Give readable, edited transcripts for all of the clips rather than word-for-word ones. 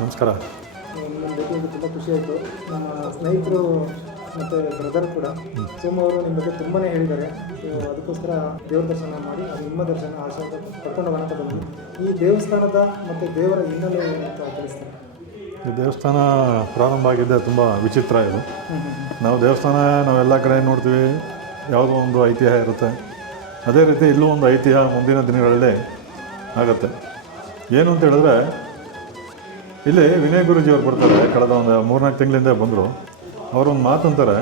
ನಮಸ್ಕಾರ. ನಿಮ್ಮ ಭೇಟಿಯಾಗಿ ತುಂಬ ಖುಷಿ ಆಯಿತು. ನಮ್ಮ ಸ್ನೇಹಿತರು ಮತ್ತು ಬ್ರದರ್ ಕೂಡ ಸೋಮ ಅವರು ನಿಮ್ಮ ಬಗ್ಗೆ ತುಂಬಾ ಹೇಳಿದ್ದಾರೆ. ಅದಕ್ಕೋಸ್ಕರ ದೇವ್ರ ದರ್ಶನ ಮಾಡಿ ನಿಮ್ಮ ದರ್ಶನ ಆಶೀರ್ವಾದ ಪಡ್ಕೊಂಡು ಹೋಗೋಣ ಬಂದ್ವಿ. ಈ ದೇವಸ್ಥಾನದ ಮತ್ತು ದೇವರ ಹಿನ್ನೆಲೆ ಅಂತ ತಿಳಿಸ್ತಾರೆ. ಈ ದೇವಸ್ಥಾನ ಪ್ರಾರಂಭ ಆಗಿದ್ದೆ ತುಂಬ ವಿಚಿತ್ರ ಇದು. ನಾವು ದೇವಸ್ಥಾನ ನಾವೆಲ್ಲ ಕಡೆ ನೋಡ್ತೀವಿ, ಯಾವುದೋ ಒಂದು ಐತಿಹ್ಯ ಇರುತ್ತೆ. ಅದೇ ರೀತಿ ಇಲ್ಲೂ ಒಂದು ಐತಿಹ್ಯ ಮುಂದಿನ ದಿನಗಳಲ್ಲಿ ಆಗುತ್ತೆ. ಏನು ಅಂತ ಹೇಳಿದ್ರೆ, ಇಲ್ಲಿ ವಿನಯ್ ಗುರೂಜಿಯವ್ರು ಬರ್ತಾರೆ. ಕಳೆದ ಒಂದು 3-4 ತಿಂಗಳಿಂದ ಬಂದರು. ಅವರೊಂದು ಮಾತಂತಾರೆ,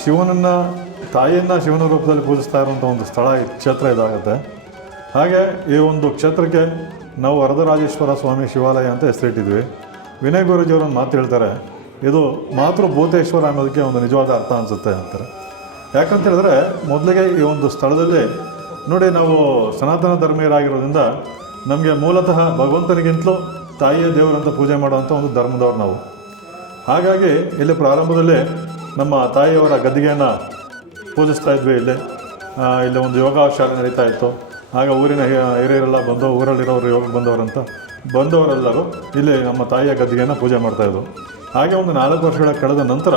ಶಿವನನ್ನು ತಾಯಿಯನ್ನು ಶಿವನ ರೂಪದಲ್ಲಿ ಪೂಜಿಸ್ತಾ ಇರುವಂಥ ಒಂದು ಸ್ಥಳ ಕ್ಷೇತ್ರ ಇದಾಗುತ್ತೆ. ಹಾಗೆ ಈ ಒಂದು ಕ್ಷೇತ್ರಕ್ಕೆ ನಾವು ವರದರಾಜೇಶ್ವರ ಸ್ವಾಮಿ ಶಿವಾಲಯ ಅಂತ ಹೆಸರಿಟ್ಟಿದ್ವಿ. ವಿನಯ್ ಗುರೂಜಿಯವರು ಒಂದು ಮಾತು ಹೇಳ್ತಾರೆ, ಇದು ಮಾತೃಭೂತೇಶ್ವರ ಅನ್ನೋದಕ್ಕೆ ಒಂದು ನಿಜವಾದ ಅರ್ಥ ಅನಿಸುತ್ತೆ ಅಂತಾರೆ. ಯಾಕಂತ ಹೇಳಿದ್ರೆ, ಮೊದಲಿಗೆ ಈ ಒಂದು ಸ್ಥಳದಲ್ಲಿ ನೋಡಿ, ನಾವು ಸನಾತನ ಧರ್ಮೀಯರಾಗಿರೋದ್ರಿಂದ ನಮಗೆ ಮೂಲತಃ ಭಗವಂತನಿಗಿಂತಲೂ ತಾಯಿಯ ದೇವರಂತ ಪೂಜೆ ಮಾಡುವಂಥ ಒಂದು ಧರ್ಮದವ್ರು ನಾವು. ಹಾಗಾಗಿ ಇಲ್ಲಿ ಪ್ರಾರಂಭದಲ್ಲಿ ನಮ್ಮ ತಾಯಿಯವರ ಗದ್ದಿಗೆಯನ್ನು ಪೂಜಿಸ್ತಾ ಇದ್ವಿ. ಇಲ್ಲಿ ಒಂದು ಯೋಗ ಶಾಲೆ ನಡೀತಾ ಇತ್ತು. ಆಗ ಊರಿನ ಹಿರಿಯರೆಲ್ಲ ಬಂದು, ಊರಲ್ಲಿರೋರು ಯೋಗಕ್ಕೆ ಬಂದವರೆಲ್ಲರೂ ಇಲ್ಲಿ ನಮ್ಮ ತಾಯಿಯ ಗದ್ದಿಗೆಯನ್ನು ಪೂಜೆ ಮಾಡ್ತಾಯಿದ್ರು. ಹಾಗೆ ಒಂದು 4 ವರ್ಷಗಳ ಕಳೆದ ನಂತರ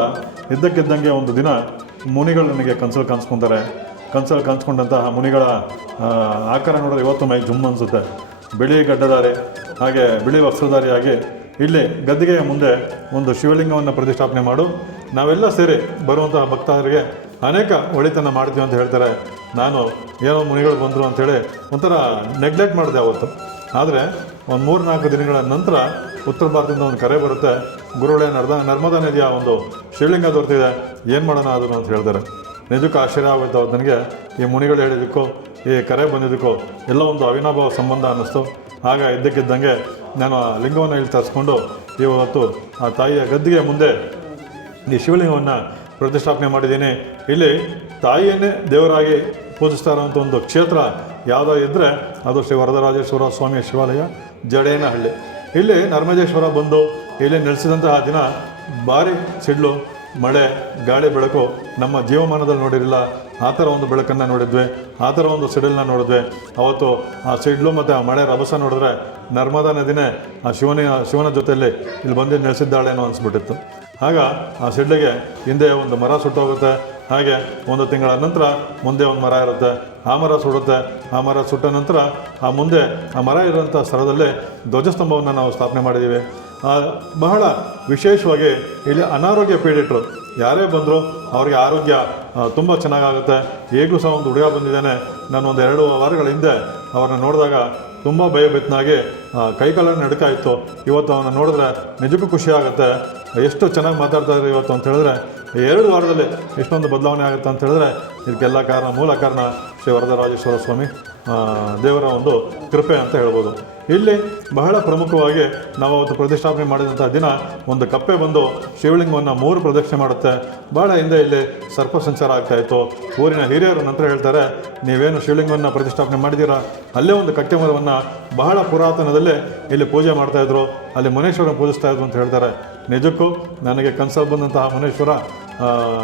ಇದ್ದಕ್ಕಿದ್ದಂಗೆ ಒಂದು ದಿನ ಮುನಿಗಳು ನನಗೆ ಕನಸಲ್ಲಿ ಕಾಣಿಸ್ಕೊತಾರೆ. ಕನಸಲ್ಲಿ ಕಾಣಿಸ್ಕೊಂಡಂತಹ ಮುನಿಗಳ ಆಕಾರ ನೋಡಿದ್ರೆ ಇವತ್ತು ಮೈ ಜುಮ್ ಅನಿಸುತ್ತೆ. ಬಿಳಿ ಗಡ್ಡಧಾರಿ, ಹಾಗೆ ಬಿಳಿ ವಸ್ತ್ರಧಾರಿಯಾಗಿ ಇಲ್ಲಿ ಗದ್ದಿಗೆಯ ಮುಂದೆ ಒಂದು ಶಿವಲಿಂಗವನ್ನು ಪ್ರತಿಷ್ಠಾಪನೆ ಮಾಡು, ನಾವೆಲ್ಲ ಸೇರಿ ಬರುವಂತಹ ಭಕ್ತರಿಗೆ ಅನೇಕ ಒಳಿತನ್ನು ಮಾಡ್ತೀವಿ ಅಂತ ಹೇಳ್ತಾರೆ. ನಾನು ಏನೋ ಮುನಿಗಳು ಬಂದರು ಅಂಥೇಳಿ ಒಂಥರ ನೆಗ್ಲೆಕ್ಟ್ ಮಾಡಿದೆ ಅವತ್ತು. ಆದರೆ ಒಂದು 3-4 ದಿನಗಳ ನಂತರ ಉತ್ತರ ಭಾರತದಿಂದ ಒಂದು ಕರೆ ಬರುತ್ತೆ, ಗುರುಗಳೇ ನರ್ಮದಾ ನದಿಯ ಒಂದು ಶಿವಲಿಂಗ ದೊರೆತಿದೆ, ಏನು ಮಾಡೋಣ ಅದನ್ನು ಅಂತ ಹೇಳ್ತಾರೆ. ನಿಜಕ್ಕೂ ಆಶ್ಚರ್ಯ ಆಗುತ್ತೆ. ನನಗೆ ಈ ಮುನಿಗಳು ಹೇಳಿದ್ದಕ್ಕೂ ಈ ಕರೆ ಬಂದಿದ್ದಕ್ಕೂ ಎಲ್ಲ ಒಂದು ಅವಿನಾಭಾವ ಸಂಬಂಧ ಅನ್ನಿಸ್ತು. ಆಗ ಇದ್ದಕ್ಕಿದ್ದಂಗೆ ನಾನು ಆ ಲಿಂಗವನ್ನು ಇಲ್ಲಿ ತರಿಸ್ಕೊಂಡು ಇವತ್ತು ಆ ತಾಯಿಯ ಗದ್ದಿಗೆ ಮುಂದೆ ಈ ಶಿವಲಿಂಗವನ್ನು ಪ್ರತಿಷ್ಠಾಪನೆ ಮಾಡಿದ್ದೀನಿ. ಇಲ್ಲಿ ತಾಯಿಯನ್ನೇ ದೇವರಾಗಿ ಪೂಜಿಸ್ತಾ ಇರೋಂಥ ಒಂದು ಕ್ಷೇತ್ರ ಯಾವುದೋ ಇದ್ದರೆ ಅದು ಶ್ರೀ ವರದರಾಜೇಶ್ವರ ಸ್ವಾಮಿಯ ಶಿವಾಲಯ, ಜಡೇನಹಳ್ಳಿ. ಇಲ್ಲಿ ನರ್ಮದೇಶ್ವರ ಬಂದು ಇಲ್ಲಿ ನೆಲೆಸಿದಂತಹ ದಿನ ಭಾರಿ ಸಿಡ್ಲು, ಮಳೆ, ಗಾಳಿ, ಬೆಳಕು ನಮ್ಮ ಜೀವಮಾನದಲ್ಲಿ ನೋಡಿರಲಿಲ್ಲ. ಆ ಥರ ಒಂದು ಬೆಳಕನ್ನು ನೋಡಿದ್ವಿ, ಆ ಥರ ಒಂದು ಸಿಡಿಲನ್ನ ನೋಡಿದ್ವಿ. ಅವತ್ತು ಆ ಸಿಡ್ಲು ಮತ್ತು ಆ ಮಳೆ ರಭಸ ನೋಡಿದ್ರೆ ನರ್ಮದಾ ನದಿನೇ ಆ ಶಿವನ ಜೊತೆಯಲ್ಲಿ ಇಲ್ಲಿ ಬಂದು ನೆಲೆಸಿದ್ದಾಳೇನೋ ಅನಿಸ್ಬಿಟ್ಟಿತ್ತು. ಆಗ ಆ ಸಿಡ್ಲಿಗೆ ಹಿಂದೆ ಒಂದು ಮರ ಸುಟ್ಟೋಗುತ್ತೆ. ಹಾಗೆ 1 ತಿಂಗಳ ನಂತರ ಮುಂದೆ ಒಂದು ಮರ ಇರುತ್ತೆ, ಆ ಮರ ಸುಡುತ್ತೆ. ಆ ಮರ ಸುಟ್ಟ ನಂತರ ಆ ಮುಂದೆ ಆ ಮರ ಇರೋಂಥ ಸ್ಥಳದಲ್ಲೇ ಧ್ವಜಸ್ತಂಭವನ್ನು ನಾವು ಸ್ಥಾಪನೆ ಮಾಡಿದ್ದೀವಿ. ಬಹಳ ವಿಶೇಷವಾಗಿ ಇಲ್ಲಿ ಅನಾರೋಗ್ಯ ಪೀಡಿತರು ಯಾರೇ ಬಂದರೂ ಅವ್ರಿಗೆ ಆರೋಗ್ಯ ತುಂಬ ಚೆನ್ನಾಗಾಗುತ್ತೆ. ಈಗಲೂ ಸಹ ಒಂದು ಹುಡುಗ ಬಂದಿದ್ದಾನೆ. ನಾನು ಒಂದು 2 ವಾರಗಳ ಹಿಂದೆ ಅವ್ರನ್ನ ನೋಡಿದಾಗ ತುಂಬ ಭಯಭೀತನಾಗಿ ಕೈಕಾಲನ್ನು ನಡುಕ ಇತ್ತು. ಇವತ್ತು ಅವನ್ನ ನೋಡಿದ್ರೆ ನಿಜಕ್ಕೂ ಖುಷಿ ಆಗುತ್ತೆ. ಎಷ್ಟು ಚೆನ್ನಾಗಿ ಮಾತಾಡ್ತಾ ಇದ್ರು ಇವತ್ತು ಅಂತ ಹೇಳಿದ್ರೆ, 2 ವಾರದಲ್ಲಿ ಇಷ್ಟೊಂದು ಬದಲಾವಣೆ ಆಗುತ್ತೆ ಅಂತ ಹೇಳಿದ್ರೆ ಇದಕ್ಕೆಲ್ಲ ಮೂಲ ಕಾರಣ ಶ್ರೀ ವರದರಾಜೇಶ್ವರ ಸ್ವಾಮಿ ದೇವರ ಒಂದು ಕೃಪೆ ಅಂತ ಹೇಳ್ಬೋದು. ಇಲ್ಲಿ ಬಹಳ ಪ್ರಮುಖವಾಗಿ ನಾವು ಅವತ್ತು ಪ್ರತಿಷ್ಠಾಪನೆ ಮಾಡಿದಂಥ ದಿನ ಒಂದು ಕಪ್ಪೆ ಬಂದು ಶಿವಲಿಂಗವನ್ನು 3 ಪ್ರದಕ್ಷಿಣೆ ಮಾಡುತ್ತೆ. ಭಾಳ ಹಿಂದೆ ಇಲ್ಲಿ ಸರ್ಪ ಸಂಚಾರ ಆಗ್ತಾಯಿತ್ತು. ಊರಿನ ಹಿರಿಯರು ನಂತರ ಹೇಳ್ತಾರೆ, ನೀವೇನು ಶಿವಲಿಂಗವನ್ನು ಪ್ರತಿಷ್ಠಾಪನೆ ಮಾಡಿದ್ದೀರಾ, ಅಲ್ಲೇ ಒಂದು ಕಟ್ಟೆ ಮರವನ್ನು ಬಹಳ ಪುರಾತನದಲ್ಲೇ ಇಲ್ಲಿ ಪೂಜೆ ಮಾಡ್ತಾಯಿದ್ರು, ಅಲ್ಲಿ ಮುನೇಶ್ವರನ ಪೂಜಿಸ್ತಾ ಇದ್ರು ಅಂತ ಹೇಳ್ತಾರೆ. ನಿಜಕ್ಕೂ ನನಗೆ ಕನಸಲ್ಲಿ ಬಂದಂತಹ ಮುನೇಶ್ವರ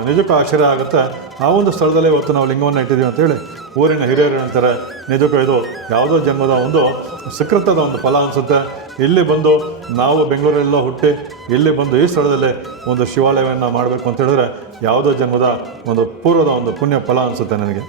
ನಿಜಕ್ಕೂ ಆಶ್ಚರ್ಯ ಆಗುತ್ತೆ. ಆ ಒಂದು ಸ್ಥಳದಲ್ಲೇ ಇವತ್ತು ನಾವು ಲಿಂಗವನ್ನು ಇಟ್ಟಿದ್ದೀವಿ ಅಂತೇಳಿ ಊರಿನ ಹಿರಿಯರು ಹೇಳ್ತಾರೆ. ನಿಜಕ್ಕೂ ಇದು ಯಾವುದೋ ಜನ್ಮದ ಒಂದು ಸುಕೃತದ ಒಂದು ಫಲ ಅನಿಸುತ್ತೆ. ಇಲ್ಲಿ ಬಂದು ನಾವು ಬೆಂಗಳೂರಲ್ಲೋ ಹುಟ್ಟಿ ಇಲ್ಲಿ ಬಂದು ಈ ಸ್ಥಳದಲ್ಲೇ ಒಂದು ಶಿವಾಲಯವನ್ನು ಮಾಡಬೇಕು ಅಂತ ಹೇಳಿದ್ರೆ ಯಾವುದೋ ಜನ್ಮದ ಒಂದು ಪೂರ್ವದ ಒಂದು ಪುಣ್ಯ ಫಲ ಅನಿಸುತ್ತೆ ನನಗೆ.